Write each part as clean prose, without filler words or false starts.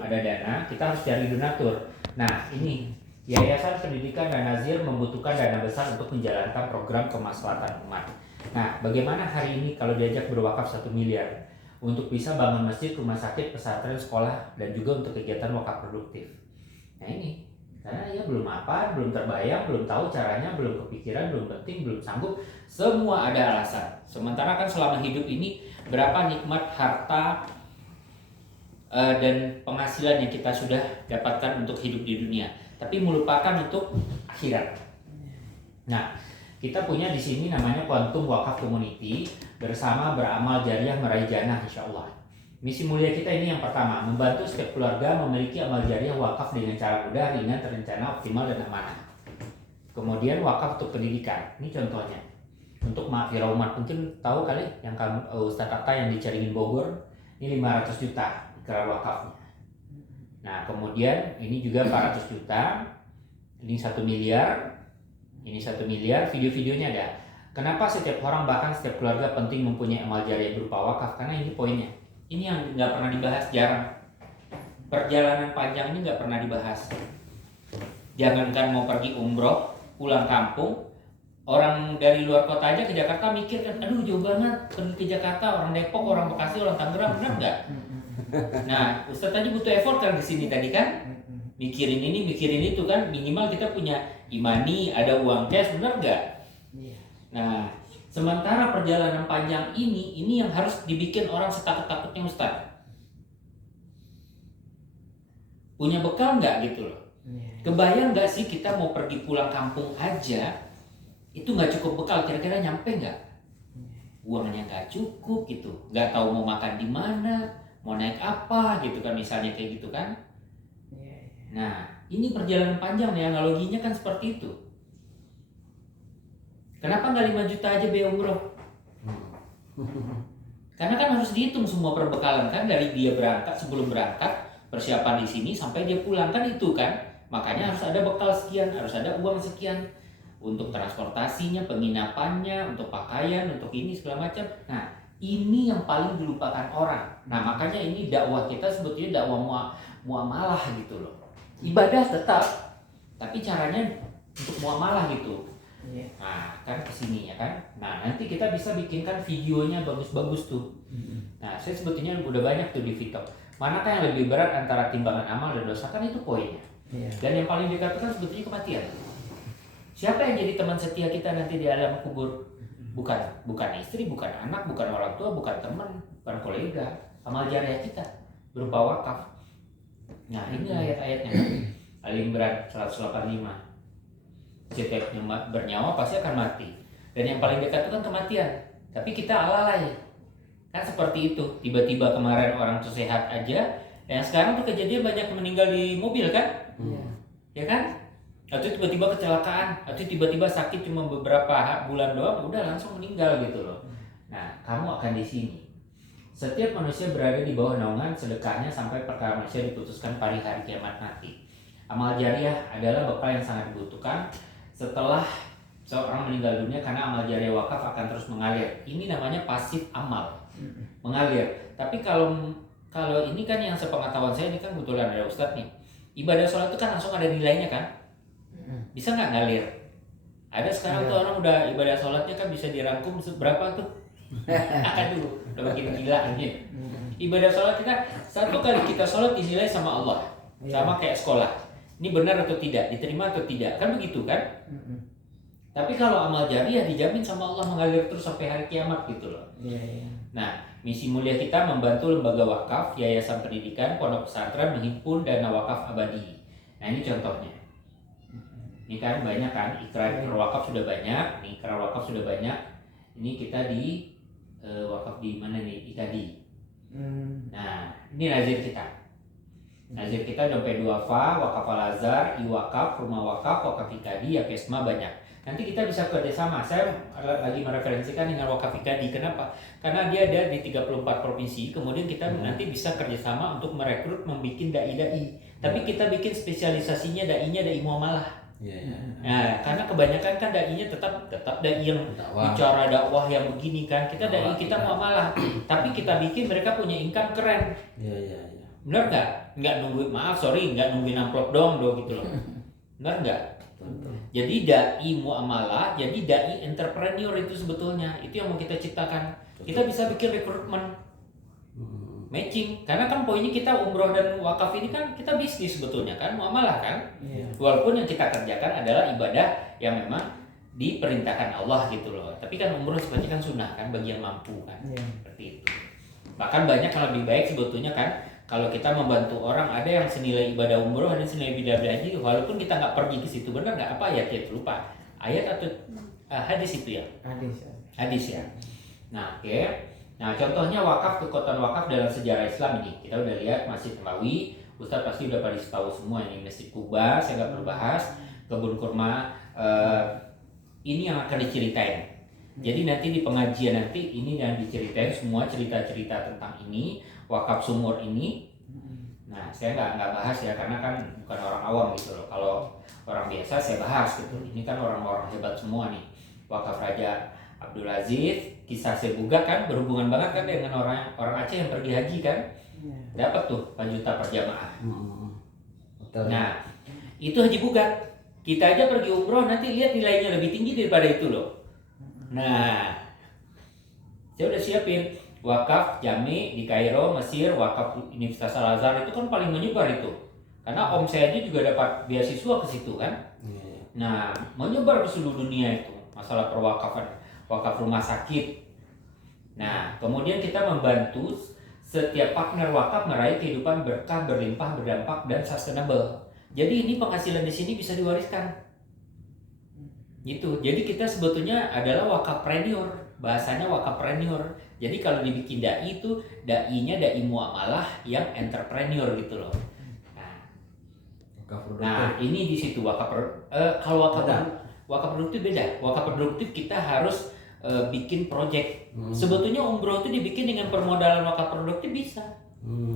ada dana, kita harus cari donatur. Nah, ini Yayasan Pendidikan dan Nazir membutuhkan dana besar untuk menjalankan program kemaslahatan umat. Nah, bagaimana hari ini kalau diajak berwakaf 1 miliar untuk bisa bangun masjid, rumah sakit, pesantren, sekolah, dan juga untuk kegiatan wakaf produktif. Nah ini, karena ya belum apa, belum terbayang, belum tahu caranya, belum kepikiran, belum penting, belum sanggup, semua ada alasan. Sementara kan selama hidup ini berapa nikmat harta dan penghasilan yang kita sudah dapatkan untuk hidup di dunia, tapi melupakan untuk akhirat. Nah, kita punya di sini namanya Quantum Wakaf Community, bersama beramal jariah meraih jannah insya Allah. Misi mulia kita ini yang pertama, membantu setiap keluarga memiliki amal jariah wakaf dengan cara mudah, ringan, terencana, optimal, dan amanah. Kemudian wakaf untuk pendidikan, ini contohnya. Untuk mahfirah umat, mungkin tahu kali yang Ustaz Tata yang di Caringin Bogor, ini 500 juta ikrar wakafnya. Nah kemudian ini juga 400 juta, ini 1 miliar, ini 1 miliar, video-videonya ada. Kenapa setiap orang bahkan setiap keluarga penting mempunyai amal jariah berupa wakaf? Karena ini poinnya. Ini yang nggak pernah dibahas, jarang. Perjalanan panjang ini nggak pernah dibahas. Jangankan mau pergi umroh, pulang kampung, orang dari luar kota aja ke Jakarta mikir kan, aduh jauh banget pergi ke Jakarta, orang Depok, orang Bekasi, orang Tangerang, benar nggak? Nah, Ustadz tadi butuh effort kan di sini tadi kan, mikirin ini, mikirin itu kan, minimal kita punya imani, ada uang cash, benar nggak? Nah, sementara perjalanan panjang ini yang harus dibikin orang setakut-takutnya Ustadz. Punya bekal nggak gitu loh? Kebayang nggak sih kita mau pergi pulang kampung aja, itu nggak cukup bekal, kira-kira nyampe nggak? Uangnya nggak cukup gitu, nggak tahu mau makan di mana, mau naik apa gitu kan, misalnya kayak gitu kan. Nah, ini perjalanan panjang nih, analoginya kan seperti itu. Kenapa nggak 5 juta aja biaya umroh? Karena kan harus dihitung semua perbekalan kan, dari dia berangkat, sebelum berangkat, persiapan di sini sampai dia pulang kan itu kan. Makanya harus ada bekal sekian, harus ada uang sekian untuk transportasinya, penginapannya, untuk pakaian, untuk ini segala macam. Nah, ini yang paling dilupakan orang. Nah, makanya ini dakwah kita sebetulnya dakwah muamalah gitu loh. Ibadah tetap, tapi caranya untuk muamalah gitu. Nah, kan kesini ya kan. Nah, nanti kita bisa bikinkan videonya bagus-bagus tuh. Nah, saya sebetulnya udah banyak tuh di TikTok. Manakah yang lebih berat antara timbangan amal dan dosa, kan itu poinnya. Dan yang paling dekat itu kan sebetulnya kematian. Siapa yang jadi teman setia kita nanti di alam kubur? Bukan istri, bukan anak, bukan orang tua, bukan teman, bukan kolega. Amal jariah kita berupa wakaf. Nah, ini ayat-ayatnya. Al-Imran 185. Setiap bernyawa pasti akan mati. Dan yang paling dekat itu kan kematian. Tapi kita alalai. Kan seperti itu. Tiba-tiba kemarin orang tuh sehat aja. Yang sekarang tuh kejadian banyak meninggal di mobil kan? Ya kan? Atau tiba-tiba kecelakaan, atau tiba-tiba sakit cuma beberapa bulan doang, udah langsung meninggal gitu loh. Nah, kamu akan di sini. Setiap manusia berada di bawah naungan sedekahnya sampai perkara manusia diputuskan pada hari kiamat nanti. Amal jariah adalah bekal yang sangat dibutuhkan setelah seorang meninggal dunia, karena amal jariah wakaf akan terus mengalir. Ini namanya pasif amal, mengalir. Tapi kalau ini kan yang sepengetahuan saya, ini kan kebetulan ada Ustadz nih, ibadah sholat itu kan langsung ada nilainya kan, bisa nggak ngalir? Ada sekarang tuh orang udah ibadah sholatnya kan bisa dirangkum berapa tuh? Aduh, udah makin gila aja. Ibadah sholat kita, satu kali kita sholat dinilai sama Allah, sama kayak sekolah. Ini benar atau tidak, diterima atau tidak, kan begitu kan? Tapi kalau amal jariah dijamin sama Allah mengalir terus sampai hari kiamat gitu loh. Nah, misi mulia kita membantu lembaga wakaf, yayasan pendidikan, pondok pesantren menghimpun dana wakaf abadi. Nah, ini contohnya. Ini kan banyak kan, ikrar wakaf sudah banyak, nih ikrar wakaf sudah banyak. Ini kita di wakaf di mana nih? Ikadi. Nah, ini nazir kita. Nazir kita dompet duafa, wakaf al-azhar, iwakaf, rumah wakaf, wakaf ikadi, yakesma banyak. Nanti kita bisa kerjasama. Saya lagi mereferensikan dengan wakaf ikadi. Kenapa? Karena dia ada di 34 provinsi. Kemudian kita nanti bisa kerjasama untuk merekrut, membuat dai-dai. Tapi kita bikin spesialisasinya dai-nya dai muamalah. Nah, karena kebanyakan kan dai-nya tetap dai yang bicara dakwah yang begini kan. Kita dai kita muamalah. Tapi kita bikin mereka punya income keren. Benar nggak? nggak nungguin amplop dong gitu loh. Benar nggak? Jadi dai muamalah, jadi dai entrepreneur itu sebetulnya itu yang mau kita ciptakan. Kita bisa bikin rekrutmen matching, karena kan poinnya kita umroh dan wakaf ini kan kita bisnis sebetulnya kan, muamalah kan. Walaupun yang kita kerjakan adalah ibadah yang memang diperintahkan Allah gitu loh. Tapi kan umroh sebenarnya kan sunnah kan bagi yang mampu kan. Seperti itu. Bahkan banyak yang lebih baik sebetulnya kan kalau kita membantu orang, ada yang senilai ibadah umroh, ada yang senilai ibadah haji, walaupun kita nggak pergi ke situ. Benar nggak? Apa ayat itu? Lupa ayat atau hadis itu ya? Hadis ya. Nah, oke. Nah, contohnya wakaf, kekuatan wakaf dalam sejarah Islam ini. Kita udah lihat Masjid Nabawi, Ustaz pasti udah pada tahu semua ini. Masjid Kuba, saya nggak perlu bahas. Kebun kurma, ini yang akan diceritain. Jadi nanti di pengajian nanti ini yang diceritain semua cerita-cerita tentang ini, wakaf sumur ini. Nah, saya nggak bahas ya karena kan bukan orang awam gitu loh. Kalau orang biasa saya bahas gitu. Ini kan orang-orang hebat semua nih. Wakaf Raja Abdul Aziz, kisah Sebuga kan berhubungan banget kan dengan orang Aceh yang pergi haji kan, dapat tuh 4 juta per jamaah. Nah, itu haji bugat. Kita aja pergi umroh nanti lihat nilainya lebih tinggi daripada itu loh. Nah, saya udah siapin wakaf Jami di Kairo, Mesir, wakaf Universitas Al-Azhar itu kan paling menyebar itu. Karena om saya aja juga dapat beasiswa ke situ kan. Nah, menyebar ke seluruh dunia itu masalah perwakafan, wakaf rumah sakit. Nah, kemudian kita membantu setiap partner wakaf meraih kehidupan berkah, berlimpah, berdampak, dan sustainable. Jadi ini penghasilan di sini bisa diwariskan. Gitu. Jadi kita sebetulnya adalah wakafpreneur, bahasanya wakafpreneur. Jadi kalau dibikin dai itu dai-nya dai muamalah yang entrepreneur gitu loh. Nah, ini di situ kalau wakaf produktif beda. Wakaf produktif kita harus bikin project. Sebetulnya umroh itu dibikin dengan permodalan wakaf produktif bisa.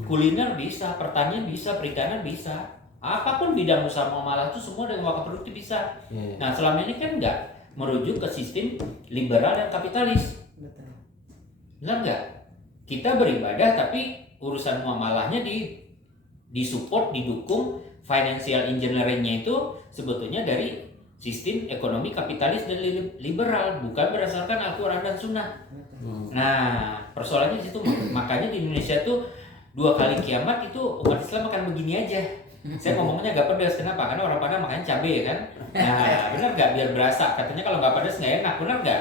Kuliner bisa, pertanian bisa, perikanan bisa. Apapun bidang usaha muamalah itu semua dengan wakaf produktif bisa. Nah, selama ini kan enggak merujuk ke sistem liberal dan kapitalis. Benar enggak? Kita beribadah tapi urusan muamalahnya disupport, didukung, financial engineering-nya itu sebetulnya dari sistem ekonomi kapitalis dan liberal, bukan berdasarkan Al-Quran dan Sunnah. Nah, persoalannya di situ. Makanya di Indonesia tuh 2 kali kiamat itu umat Islam akan begini aja. Saya ngomongnya agak pedas, kenapa? Karena orang Padang makannya cabai kan. Nah, benar nggak? Biar berasa. Katanya kalau nggak pedas nggak enak, benar nggak?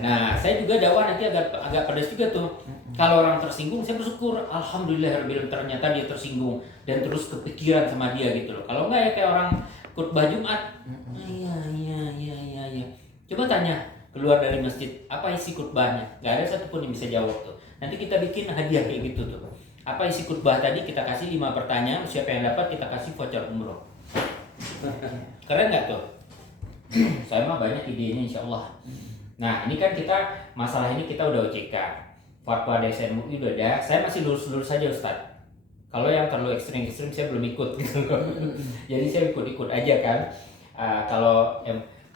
Nah, saya juga dakwah nanti agak pedas juga tuh. Kalau orang tersinggung, saya bersyukur. Alhamdulillah, ternyata dia tersinggung dan terus kepikiran sama dia gitu loh. Kalau nggak ya kayak orang khutbah Jumat. Iya. Coba tanya keluar dari masjid, apa isi khutbahnya? Nggak ada satupun yang bisa jawab tuh. Nanti kita bikin hadiah kayak gitu tuh. Apa isi khutbah tadi, kita kasih 5 pertanyaan, siapa yang dapat kita kasih voucher umroh. Keren nggak tuh? Saya mah banyak idenya insya Allah. Nah, ini kan kita masalah ini kita udah OJK, fatwa DSN MUI udah ada. Saya masih lurus-lurus saja Ustaz. Kalau yang terlalu ekstrim saya belum ikut gitu loh. Jadi saya ikut aja kan.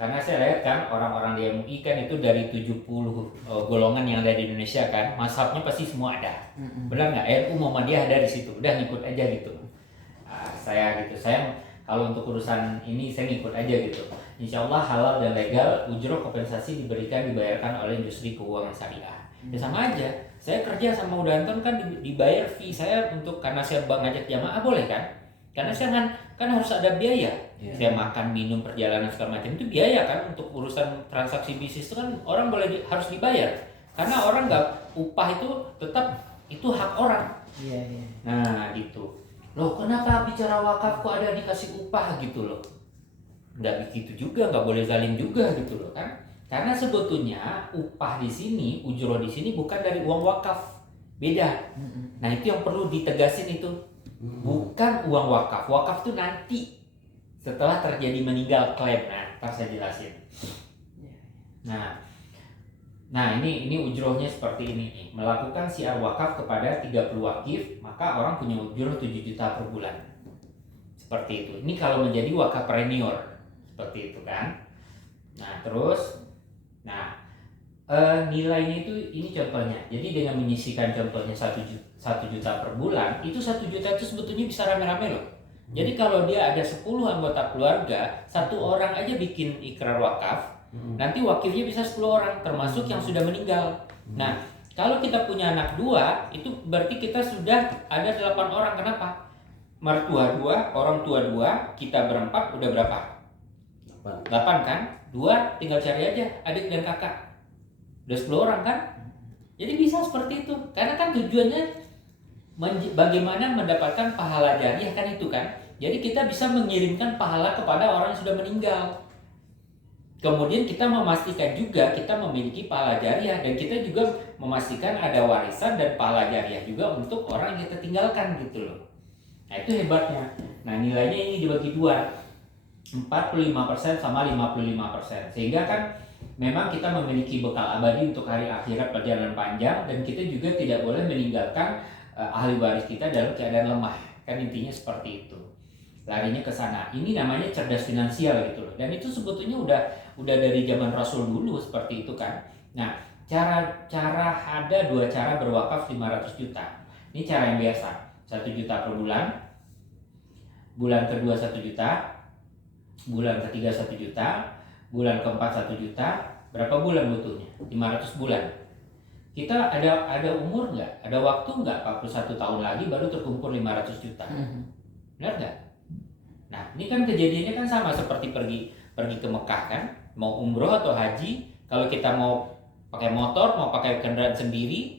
Karena saya lihat kan orang-orang di MUI kan itu dari 70 golongan yang ada di Indonesia kan, mazhabnya pasti semua ada. Benar nggak? NU Muhammadiyah ada di situ. Udah ngikut aja gitu. Saya kalau untuk urusan ini saya ngikut aja gitu. Insya Allah halal dan legal, ujroh kompensasi dibayarkan oleh industri keuangan syariah. Ya sama aja. Saya kerja sama Udanton kan dibayar fee saya karena saya ngajak jamaah boleh kan? Karena saya kan harus ada biaya. Saya makan, minum, perjalanan segala macam itu biaya kan, untuk urusan transaksi bisnis itu kan orang harus dibayar. Karena orang nggak, upah itu tetap itu hak orang. Nah gitu. Loh kenapa bicara wakaf kok ada dikasih upah gitu loh? Nggak begitu juga, nggak boleh zalim juga gitu loh kan? Karena sebetulnya upah di sini, ujroh di sini bukan dari uang wakaf, beda. Nah itu yang perlu ditegasin itu. Bukan uang wakaf. Wakaf itu nanti setelah terjadi meninggal klaim. Nah, ntar saya jelasin. Nah ini ujrohnya seperti ini. Melakukan syiar wakaf kepada 30 wakif, maka orang punya ujroh 7 juta per bulan. Seperti itu. Ini kalau menjadi wakafpreneur seperti itu kan. Nah terus, Nilainya itu ini contohnya. Jadi dengan menyisikan contohnya 1 juta per bulan, itu 1 juta itu sebetulnya bisa rame-rame loh. Jadi kalau dia ada 10 anggota keluarga, 1 orang aja bikin ikrar wakaf, nanti wakilnya bisa 10 orang, termasuk yang sudah meninggal. Nah, kalau kita punya anak 2, itu berarti kita sudah ada 8 orang. Kenapa? Mertua 2, orang tua 2, kita berempat udah berapa? 8 kan? 2 tinggal cari aja adik dan kakak. Udah 10 orang kan? Jadi bisa seperti itu. Karena kan tujuannya bagaimana mendapatkan pahala jariah kan itu kan. Jadi kita bisa mengirimkan pahala kepada orang yang sudah meninggal. Kemudian kita memastikan juga kita memiliki pahala jariah, dan kita juga memastikan ada warisan dan pahala jariah juga untuk orang yang kita tinggalkan gitu loh. Nah itu hebatnya. Nah nilainya ini dibagi 2, 45% sama 55%. Sehingga kan memang kita memiliki bekal abadi untuk hari akhirat perjalanan panjang, dan kita juga tidak boleh meninggalkan ahli waris kita dalam keadaan lemah. Kan intinya seperti itu. Larinya ke sana. Ini namanya cerdas finansial gitu loh. Dan itu sebetulnya udah dari zaman Rasul dulu seperti itu kan. Nah, cara ada 2 cara berwakaf 500 juta. Ini cara yang biasa. 1 juta per bulan. Bulan kedua 1 juta. Bulan ketiga 1 juta. Bulan keempat 1 juta. Berapa bulan butuhnya? 500 bulan. Kita ada umur nggak? Ada waktu nggak? 41 tahun lagi baru terkumpul 500 juta. Benar nggak? Nah, ini kan kejadiannya kan sama seperti pergi ke Mekah kan, mau umroh atau haji. Kalau kita mau pakai motor, mau pakai kendaraan sendiri,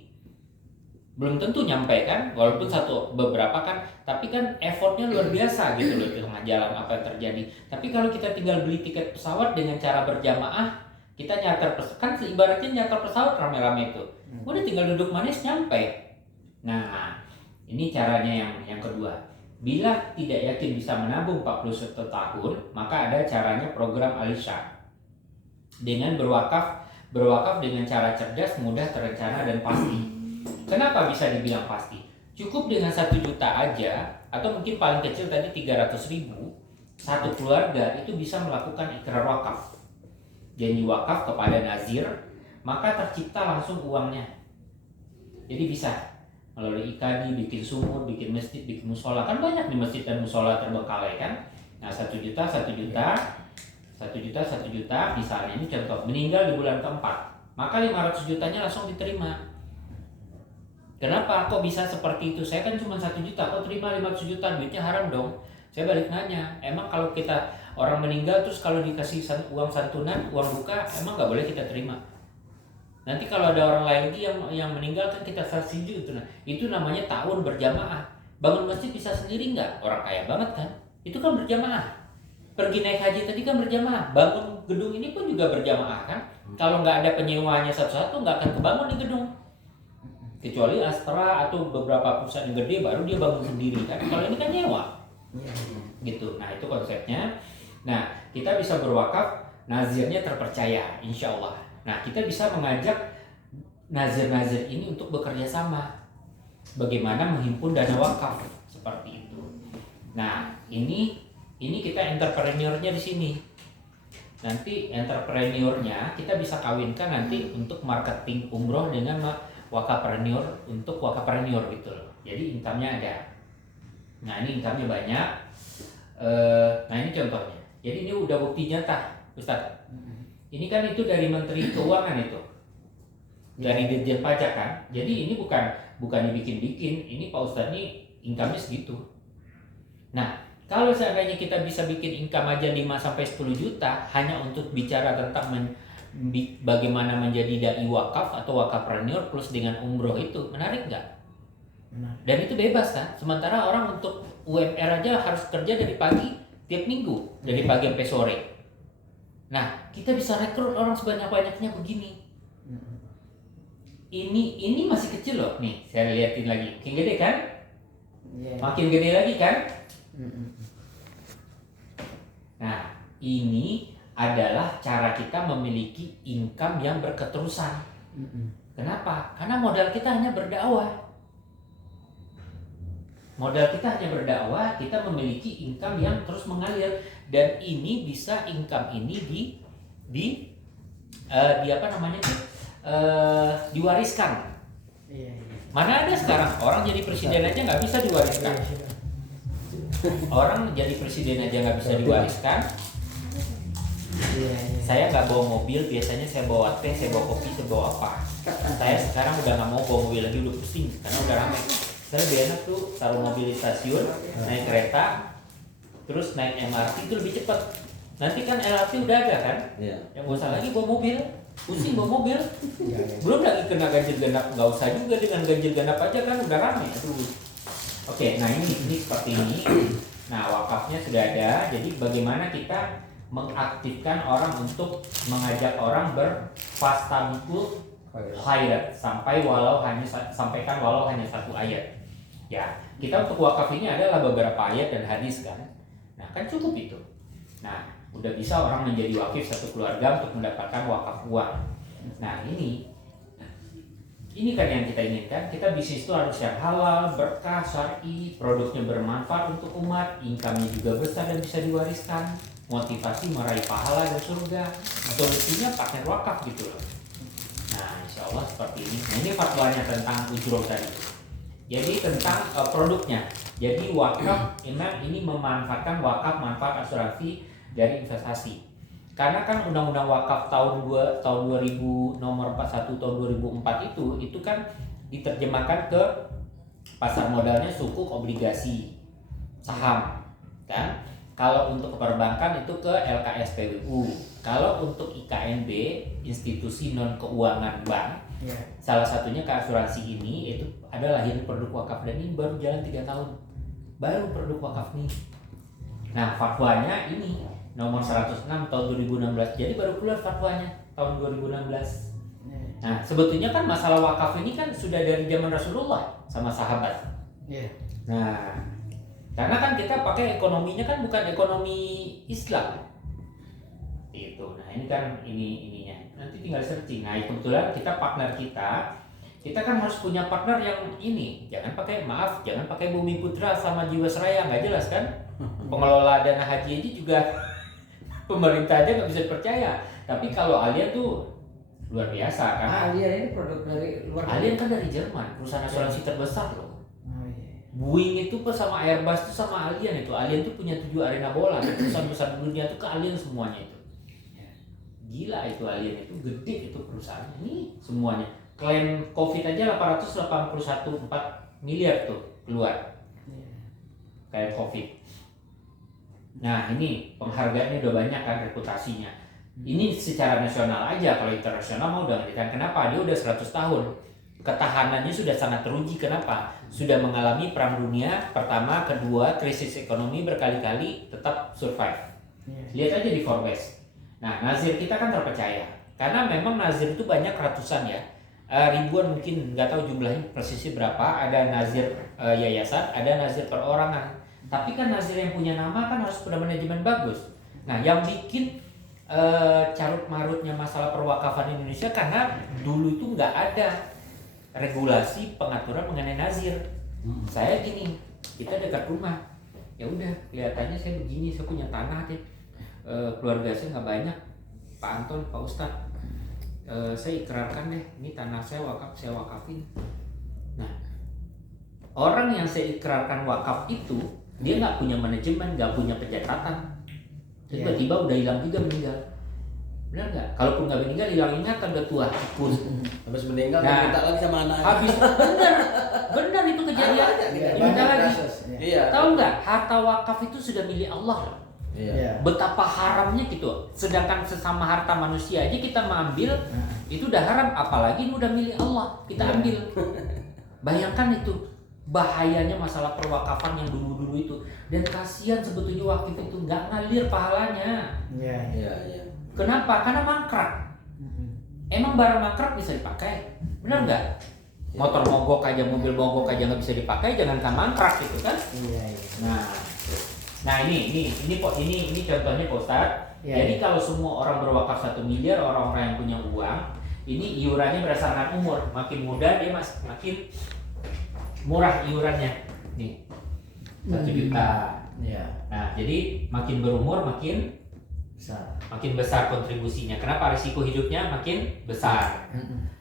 belum tentu nyampe kan, walaupun beberapa kan, tapi kan effortnya luar biasa gitu loh di tengah jalan apa yang terjadi. Tapi kalau kita tinggal beli tiket pesawat dengan cara berjamaah, kita nyarter kan ibaratnya nyarter pesawat rame-rame itu, udah tinggal duduk manis nyampe. Nah, ini caranya yang kedua. Bila tidak yakin bisa menabung 41 tahun, maka ada caranya program Alisha. Dengan berwakaf dengan cara cerdas, mudah, terencana, dan pasti. Kenapa bisa dibilang pasti? Cukup dengan 1 juta aja, atau mungkin paling kecil tadi 300.000, satu keluarga itu bisa melakukan ikrar wakaf. Janji wakaf kepada nazir, maka tercipta langsung uangnya. Jadi bisa melalui ikadi, bikin sumur, bikin masjid, bikin musola. Kan banyak di masjid dan musola terbengkalai kan. Nah 1 juta, 1 juta, 1 juta, 1 juta. Misalnya ini contoh, meninggal di bulan keempat, maka 500 jutanya langsung diterima. Kenapa? Kok bisa seperti itu? Saya kan cuma 1 juta, kok terima 500 juta? Duitnya haram dong. Saya balik nanya, emang kalau kita orang meninggal terus kalau dikasih uang santunan, uang duka, emang nggak boleh kita terima? Nanti kalau ada orang lain lagi yang meninggal kan kita subsidi itu. Nah, itu namanya ta'awun berjamaah. Bangun masjid bisa sendiri nggak? Orang kaya banget kan? Itu kan berjamaah. Pergi naik haji tadi kan berjamaah. Bangun gedung ini pun juga berjamaah kan? Kalau nggak ada penyewanya satu-satu nggak akan kebangun di gedung. Kecuali Astra atau beberapa perusahaan yang gede baru dia bangun sendiri kan? Kalau ini kan nyewa. Gitu. Nah itu konsepnya. Nah kita bisa berwakaf, nazirnya terpercaya, insya Allah. Nah, kita bisa mengajak nazir-nazir ini untuk bekerja sama. Bagaimana menghimpun dana wakaf seperti itu. Nah, ini kita entrepreneurnya di sini. Nanti entrepreneurnya kita bisa kawinkan nanti untuk marketing umroh dengan wakafpreneur untuk wakafpreneur gitu loh. Jadi income-nya ada. Nah, ini income-nya banyak. Nah, ini contohnya. Jadi ini udah bukti nyata, Ustaz. Ini kan itu dari Menteri Keuangan itu, dari Dirjen Pajak kan. Jadi ini bukan dibikin-bikin. Ini Pak Ustadz ini income-nya segitu. Nah, kalau seandainya kita bisa bikin income aja 5-10 juta hanya untuk bicara tentang bagaimana menjadi dai wakaf atau wakafpreneur plus dengan umroh, itu menarik nggak? Dan itu bebas kan. Sementara orang untuk UMR aja harus kerja dari pagi tiap minggu, dari pagi sampai sore. Nah, kita bisa rekrut orang sebanyak-banyaknya begini. Ini masih kecil loh. Nih, saya liatin lagi. Makin gede kan? Makin gede lagi kan? Nah, ini adalah cara kita memiliki income yang berketerusan. Kenapa? Karena modal kita hanya berdakwah. Kita memiliki income yang terus mengalir, dan ini bisa income ini di apa namanya, diwariskan. Iya. Mana ada sekarang orang jadi presiden aja nggak bisa diwariskan. Orang jadi presiden aja nggak bisa diwariskan. Iya. Saya nggak bawa mobil, biasanya saya bawa teh, saya bawa kopi, saya bawa apa. Saya sekarang udah nggak mau bawa mobil lagi, udah pusing karena udah ramai. Saya lebih enak tuh taruh mobil di stasiun, naik kereta, terus naik MRT itu lebih cepat. Nanti kan LRT udah ada kan, yang nggak usah lagi bawa mobil, pusing bawa mobil. Belum lagi kena ganjil genap, nggak usah juga dengan ganjil genap aja kan udah ramai. Aduh. Oke, nah ini seperti ini. Nah wakafnya sudah ada, jadi bagaimana kita mengaktifkan orang untuk mengajak orang berfastabikul khairat sampaikan walau hanya satu ayat. Ya, kita untuk wakaf ini adalah beberapa ayat dan hadis kan. Nah, kan cukup itu. Nah, udah bisa orang menjadi wakif satu keluarga untuk mendapatkan wakaf uang. Nah, ini kan yang kita inginkan. Kita bisnis itu harus yang halal, berkah, syar'i, produknya bermanfaat untuk umat, income-nya juga besar dan bisa diwariskan, motivasi meraih pahala dan surga. Solusinya pakai wakaf gitu loh. Nah, insya Allah seperti ini. Nah, ini fatwanya tentang ujroh tadi. Jadi tentang produknya. Jadi wakaf ini memanfaatkan wakaf manfaat asuransi dari investasi. Karena kan undang-undang wakaf tahun 2000 nomor 41 tahun 2004 itu kan diterjemahkan ke pasar modalnya sukuk, obligasi, saham kan. Kalau untuk perbankan itu ke LKSPWU. Kalau untuk IKNB, institusi non keuangan bank, salah satunya ke asuransi ini itu ada lahir produk wakaf dan ini baru jalan 3 tahun. Baru produk wakaf nih. Nah, fatwanya ini nomor 106 tahun 2016. Jadi baru keluar fatwanya tahun 2016. Nah, sebetulnya kan masalah wakaf ini kan sudah dari zaman Rasulullah sama sahabat. Nah, karena kan kita pakai ekonominya kan bukan ekonomi Islam. Itu. Nah, ini kan ininya. Nanti tinggal searching. Nah, kebetulan kita partner kita kan harus punya partner yang ini. Jangan pakai Bumi Putra sama Jiwasraya, nggak jelas kan? Pengelola dana haji aja juga pemerintah aja nggak bisa dipercaya. Tapi kalau Allianz tuh luar biasa karena Allianz ini produk dari luar. Allianz kan dari Jerman, perusahaan asuransi terbesar loh. Boeing itu sama Airbus itu sama Allianz itu. Allianz itu punya 7 arena bola. Perusahaan besar dunia itu ke Allianz semuanya itu. Gila itu Allianz itu gede itu perusahaannya. Ini semuanya. Klaim Covid aja 881,4 miliar tuh keluar. Kayak Covid. Nah, ini penghargaannya udah banyak kan reputasinya. Ini secara nasional aja, kalau internasional mau udah ngerikan. Kenapa? Dia udah 100 tahun. Ketahanannya sudah sangat teruji. Kenapa? Sudah mengalami perang dunia pertama, kedua, krisis ekonomi berkali-kali tetap survive. Lihat aja di Forbes. Nah, nazir kita kan terpercaya. Karena memang nazir itu banyak ratusan ya. Ribuan mungkin, nggak tahu jumlahnya persisnya berapa. Ada nazir yayasan, ada nazir perorangan. Tapi kan nazir yang punya nama kan harus punya manajemen bagus. Nah, yang bikin carut marutnya masalah perwakafan Indonesia karena dulu itu nggak ada regulasi pengaturan mengenai nazir. Saya gini, kita dekat rumah, ya udah kelihatannya saya begini, saya punya tanah deh, keluarga saya nggak banyak, Pak Anton, Pak Ustadz, saya ikrarkan deh, ini tanah saya wakaf, saya wakafin. Nah, orang yang saya ikrarkan wakaf itu dia nggak punya manajemen, nggak punya pencatatan, tiba-tiba udah hilang juga, meninggal. Benar nggak? Kalaupun nggak meninggal, hilang ingatan, udah tua, tipus. Habis meninggal, Nah, minta lagi sama anaknya. Habis benar itu kejadian. Minta lagi. Iya. Tahu nggak? Harta wakaf itu sudah milik Allah. Iya. Betapa haramnya gitu. Sedangkan sesama harta manusia aja kita mengambil, itu udah haram. Apalagi ini udah milik Allah, kita ambil. Bayangkan itu bahayanya masalah perwakafan yang dulu-dulu itu. Dan kasihan sebetulnya wakif itu nggak ngalir pahalanya. Iya. Kenapa? Karena mangkrak. Emang barang mangkrak bisa dipakai, benar nggak? Motor mogok aja, mobil mogok aja nggak bisa dipakai, jangankan mangkrak gitu kan? Iya. Nah ini contohnya Pak Ustadz. Jadi kalau semua orang berwakaf 1 miliar, orang-orang yang punya uang, ini iurannya berdasarkan umur. Makin muda dia makin murah iurannya. Nih 1 juta. Iya. Nah jadi makin berumur makin Besar. makin besar kontribusinya. Kenapa? Risiko hidupnya makin besar.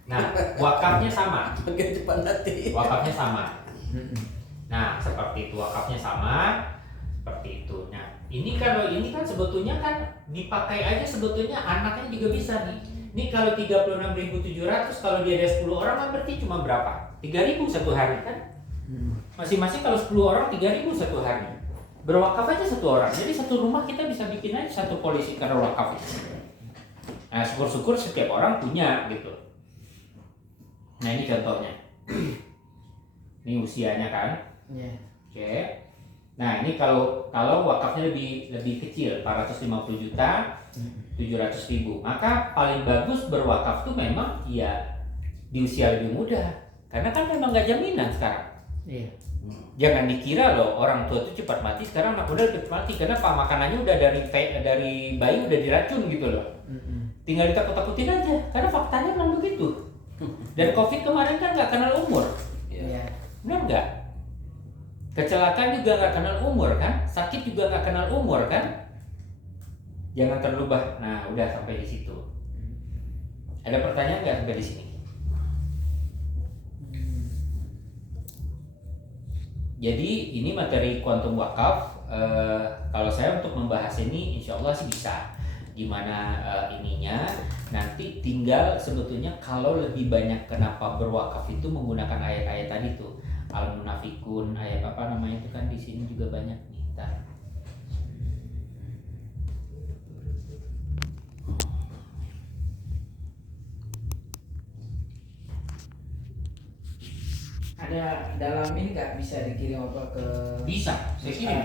Nah, wakafnya sama. Makin cepat mati. Wakafnya sama. Nah, seperti itu, wakafnya sama, seperti itu. Nah, ini kalau ini kan sebetulnya kan dipakai aja sebetulnya anaknya juga bisa nih. Ini kalau 36.700 kalau dia ada 10 orang kan berarti cuma berapa? 3.000 satu hari kan? Masing-masing kalau 10 orang 3.000 satu hari. Berwakaf aja satu orang. Jadi satu rumah kita bisa bikin aja satu polisi karena wakaf. Nah, syukur-syukur setiap orang punya gitu. Nah, ini contohnya. Ini usianya kan? Iya. Oke. Nah, ini kalau wakafnya lebih kecil, 450 juta, 700.000. Maka paling bagus berwakaf tuh memang ya di usia lebih muda. Karena kan memang nggak jaminan sekarang. Iya. Jangan dikira loh orang tua itu cepat mati, sekarang anak muda cepat mati karena makanannya udah dari bayi udah diracun gitu loh. Tinggal ditakut-takutin aja, karena faktanya memang begitu. Dan COVID kemarin kan nggak kenal umur, Iya. benar nggak? Kecelakaan juga nggak kenal umur kan, sakit juga nggak kenal umur kan. Jangan terlubah. Nah, udah sampai di situ. Ada pertanyaan nggak sampai di sini? Jadi ini materi kuantum wakaf. Kalau saya untuk membahas ini, insya Allah sih bisa. Gimana ininya? Nanti tinggal sebetulnya kalau lebih banyak kenapa berwakaf itu menggunakan ayat-ayat tadi tuh, Al-Munafikun, ayat apa namanya itu kan di sini juga banyak nih. Ntar. Ada dalam ini nggak bisa dikirim apa ke Bisa, saya kirim.